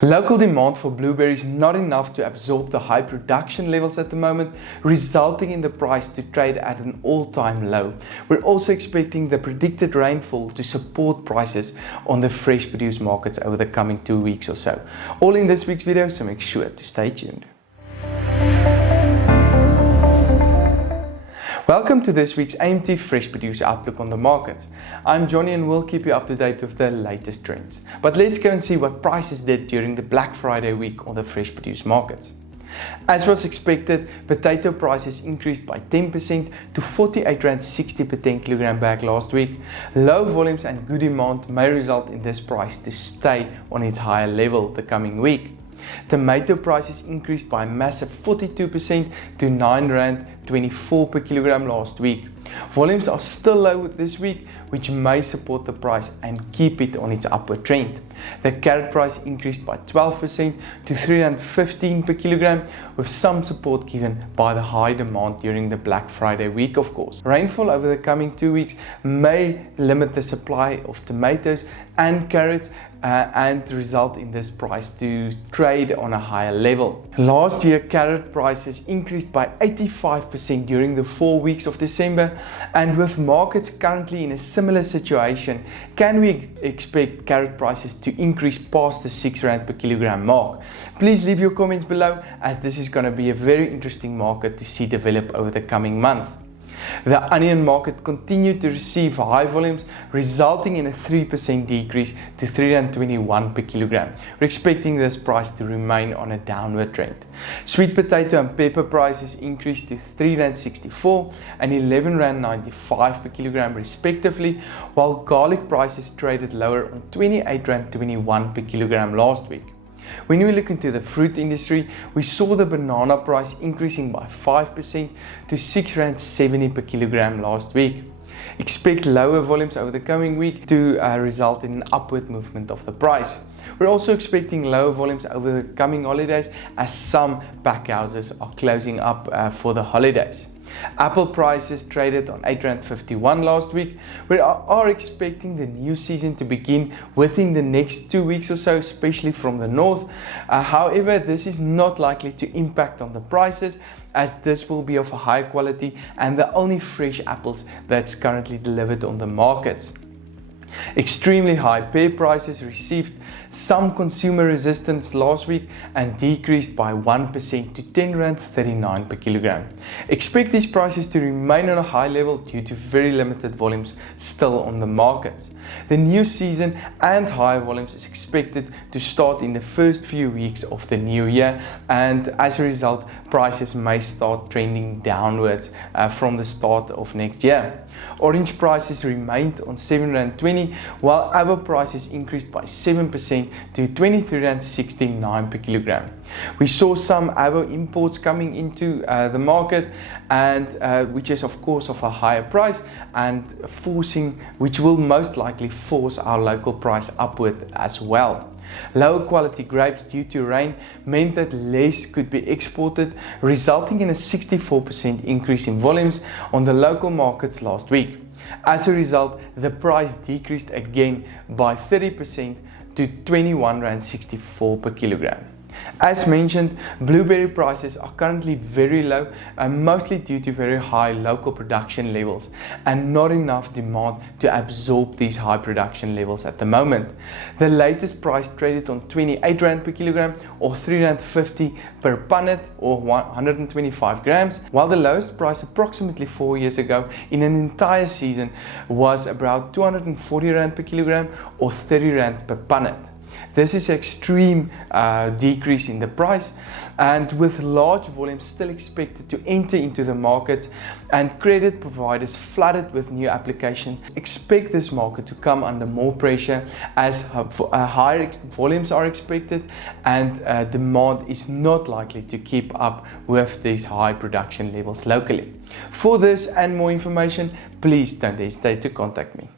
Local demand for blueberries is not enough to absorb the high production levels at the moment, resulting in the price to trade at an all-time low. We're also expecting the predicted rainfall to support prices on the fresh produce markets over the coming 2 weeks or so. All in this week's video, so make sure to stay tuned. Welcome to this week's AMT Fresh Produce Outlook on the markets. I'm Johnny and we'll keep you up to date with the latest trends. But let's go and see what prices did during the Black Friday week on the fresh produce markets. As was expected, potato prices increased by 10% to R48.60 per 10 kilogram bag last week. Low volumes and good demand may result in this price to stay on its higher level the coming week. Tomato prices increased by a massive 42% to R9.24 per kilogram last week. Volumes are still low this week, which may support the price and keep it on its upward trend. The carrot price increased by 12% to R3.15 per kilogram, with some support given by the high demand during the Black Friday week, of course. Rainfall over the coming 2 weeks may limit the supply of tomatoes and carrots and result in this price to trade on a higher level. Last year, carrot prices increased by 85% during the 4 weeks of December, and with markets currently in a similar situation, can we expect carrot prices to increase past the R6 per kilogram mark? Please leave your comments below, as this is going to be a very interesting market to see develop over the coming month. The onion market continued to receive high volumes, resulting in a 3% decrease to R3.21 per kilogram. We're expecting this price to remain on a downward trend. Sweet potato and pepper prices increased to R3.64 and R11.95 per kilogram respectively, while garlic prices traded lower on R28.21 per kilogram last week. When we look into the fruit industry, we saw the banana price increasing by 5% to R6.70 per kilogram last week. Expect lower volumes over the coming week to result in an upward movement of the price. We're also expecting lower volumes over the coming holidays, as some packhouses are closing up for the holidays. Apple prices traded on R8.51 last week. We are expecting the new season to begin within the next 2 weeks or so, especially from the north. However, this is not likely to impact on the prices, as this will be of a high quality and the only fresh apples that's currently delivered on the markets. Extremely high pear prices received some consumer resistance last week and decreased by 1% to R10.39 per kilogram. Expect these prices to remain on a high level due to very limited volumes still on the markets. The new season and higher volumes is expected to start in the first few weeks of the new year, and as a result, prices may start trending downwards from the start of next year. Orange prices remained on R7.20, while avo prices increased by 7% to R23.69 per kilogram. We saw some avo imports coming into the market, and which is of course of a higher price, and which will most likely force our local price upward as well. Lower quality grapes due to rain meant that less could be exported, resulting in a 64% increase in volumes on the local markets last week. As a result, the price decreased again by 30% to R21.64 per kilogram. As mentioned, blueberry prices are currently very low, mostly due to very high local production levels and not enough demand to absorb these high production levels at the moment. The latest price traded on R28 per kilogram, or R3.50 per punnet, or 125 grams, while the lowest price approximately 4 years ago in an entire season was about R240 per kilogram, or R30 per punnet. This is an extreme decrease in the price, and with large volumes still expected to enter into the market and credit providers flooded with new applications, expect this market to come under more pressure as higher volumes are expected, and demand is not likely to keep up with these high production levels locally. For this and more information, please don't hesitate to contact me.